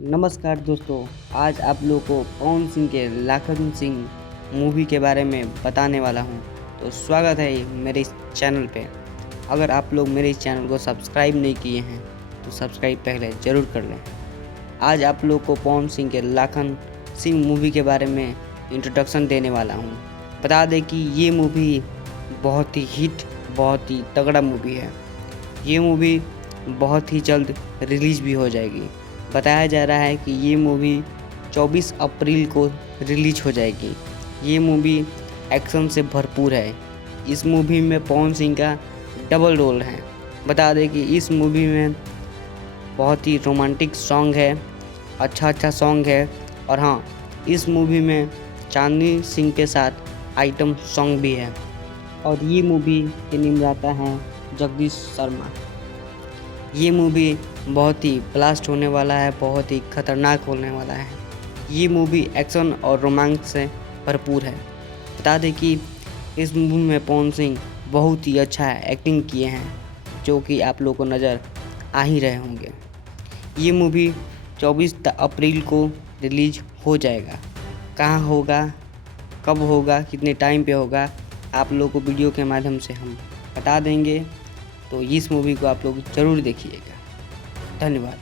नमस्कार दोस्तों, आज आप लोगों को पवन सिंह के लाखन सिंह मूवी के बारे में बताने वाला हूं। तो स्वागत है मेरे इस चैनल पे। अगर आप लोग मेरे इस चैनल को सब्सक्राइब नहीं किए हैं तो सब्सक्राइब पहले ज़रूर कर लें। आज आप लोग को पवन सिंह के लाखन सिंह मूवी के बारे में इंट्रोडक्शन देने वाला हूं। बता दें कि ये मूवी बहुत ही हिट, बहुत ही तगड़ा मूवी है। ये मूवी बहुत ही जल्द रिलीज़ भी हो जाएगी। बताया जा रहा है कि ये मूवी 24 अप्रैल को रिलीज हो जाएगी। ये मूवी एक्शन से भरपूर है। इस मूवी में पवन सिंह का डबल रोल है। बता दें कि इस मूवी में बहुत ही रोमांटिक सॉन्ग है, अच्छा सॉन्ग है। और हाँ, इस मूवी में चांदनी सिंह के साथ आइटम सॉन्ग भी है। और ये मूवी के निर्माता हैं जगदीश शर्मा। ये मूवी बहुत ही ब्लास्ट होने वाला है, बहुत ही खतरनाक होने वाला है। ये मूवी एक्शन और रोमांस से भरपूर है। बता दें कि इस मूवी में पवन सिंह बहुत ही अच्छा एक्टिंग किए हैं, जो कि आप लोगों को नज़र आ ही रहे होंगे। ये मूवी 24 अप्रैल को रिलीज हो जाएगा। कहाँ होगा, कब होगा, कितने टाइम पे होगा, आप लोगों को वीडियो के माध्यम से हम बता देंगे। तो इस मूवी को आप लोग ज़रूर देखिएगा। धन्यवाद।